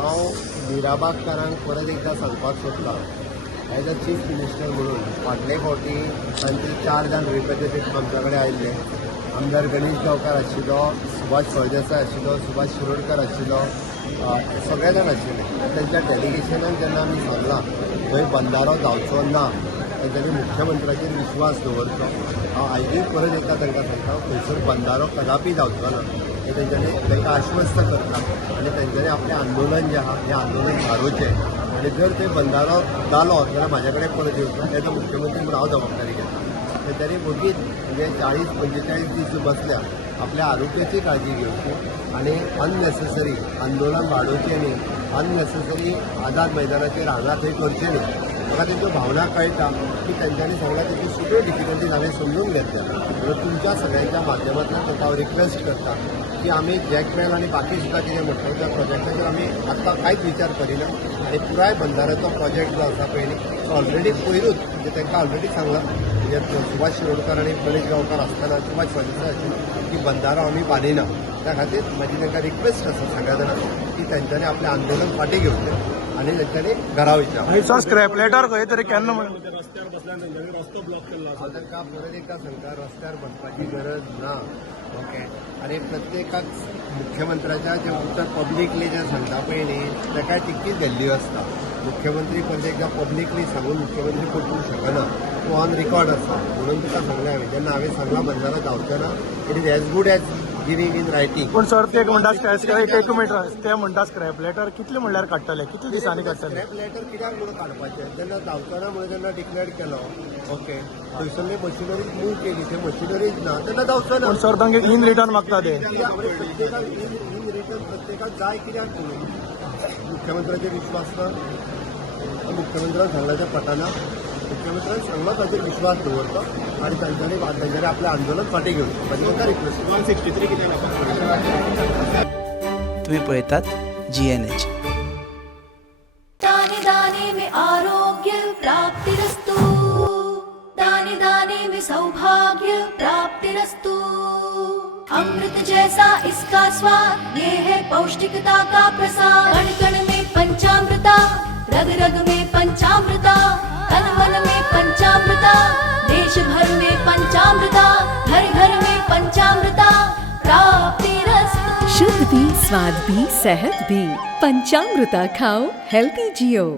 हांव मिराबागकारांक परत एकदां सांगपाक सोदतां एज अ चीफ मिनिस्टर म्हणून फाटले फावटी तांचे 4 जाण रिप्रेझेंटेटिव्ह आमच्या कडेन आयिल्ले. आमदार गणेश गांवकार आशिल्लो, सुभाष फळदेसाय आशिल्लो, सुभाष शिरोडकर आशिल्लो, सगळे जाण आशिल्ले. तांच्या डेलिगेशनान जेन्ना आमी सांगलां थंय बंधारो जावचो ना, तांच्यांनी मुख्यमंत्र्याचेर विश्वास दवरचो. हांव आयजूय परत एकदां तांकां सांगता थंयसर बंधारो कदापी जावचो ना हें तांच्यांनी तांकां आश्वस्त करता आनी तांच्यांनी आपलें आंदोलन जें आहा हें आंदोलन धाडोवचें. आनी जर ते बंधारो जालो जाल्यार म्हाजे कडेन परत येवचो. एज अ मुख्यमंत्री म्हणून हांव जबाबदारी घेता. तांच्यांनी बेगीन म्हणजे 40-45 दीस बसल्या आपल्या आरोग्याची काळजी घेवची आनी अननेसेसरी आंदोलन वाडोवचें न्ही, अननेसेसरी आझाद मैदानाचेर हांगा थंय करचें न्ही. म्हाका तेंच्यो भावना कळटा की तांच्यांनी सगळ्या तेची सगळ्यो डिफिकल्टीज हांवें समजून घेतल्या. म्हणून तुमच्या सगळ्यांच्या माध्यमांतल्यान ताका हांव रिक्वेस्ट करता की आमी जॅकवेल आनी बाकी सुद्दां कितें म्हणटा त्या प्रोजेक्टाचेर आमी आत्तां कांयच विचार करिना आनी पुराय बंधाऱ्याचो प्रोजेक्ट जो आसा पळय न्ही तो ऑलरेडी पयरूच म्हणजे तांकां ऑलरेडी सांगलां. म्हणजे सुभाष शिरोडकर आनी गणेश गांवकार आसतना सुभाष फळदेसाय आशिल्लो की बंधारो आमी बांदिना. त्या खातीर म्हाजी तांकां रिक्वेस्ट आसा सगळ्या जाणांक की तांच्यांनी आपलें आंदोलन फाटीं घेवचें आनी तांच्यांनी घरा वयचें. स्क्रॅप लेटर खंय तरी केन्ना रस्त्यार बसल्यान तांच्यांनी रस्तो ब्लॉक केल्लो. हांव तांकां परत एकदां सांगता रस्त्यार बसपाची गरज ना. ओके. आनी प्रत्येकाक मुख्यमंत्र्याच्या जे उतर पब्लिकली जे सांगता पळय न्ही ताका तितकीच व्हॅल्यू आसता. मुख्यमंत्री परत एकदां पब्लिकली सांगून मुख्यमंत्री पटवूंक शकना. तो ऑन रेकॉर्ड आसा. म्हणून तुका सांगलें हांवें जेन्ना हांवें सांगलां बंधारो जावचो ना it is as good as giving in writing. पण सर ते म्हणटा एक मिनट ते म्हणटा स्क्रॅप लेटर कितले म्हणल्यार काडटले, कितले दिसांनी काडटले? स्क्रॅप लेटर कित्याक म्हणून काडपाचें जेन्ना जावचो ना म्हणून जेन्ना डिक्लेअर केलो ओके थंयसरली मशिनरीज मूव केली ते मशिनरीज ना तेन्ना जावचो ना. पण सर तांगे इन रिटर्न मागता ते प्रत्येकाक इन रिटर्न प्रत्येकाक जाय कित्याक म्हणून मुख्यमंत्र्याचेर विश्वास ना. मुख्यमंत्र्यान सांगल्याच्या पटना. मुख्यमंत्र्यान सांगलो ताचेर विश्वास दवरतो आनी तांच्यांनी आपलें आंदोलन फाटीं घेवचें. म्हाजी तांकां रिक्वेस्ट 163 कितें तुम्ही पळयतात GNH. दाने दाने में आरोग्य प्राप्तिरस्तु, दाने दाने में सौभाग्य प्राप्तिरस्तु. अमृत जैसा इसका स्वाद, ये है पौष्टिकता का प्रसाद. कण कण में पंचामृता, रग रग में पंचामृता, तन मन में पंचामृता, देश भर में पंचामृता, घर घर में पंचामृता प्राप्तिरस्तु. शुद्ध भी, स्वाद भी, सेहत भी. पंचामृता खाओ, हेल्थी जियो.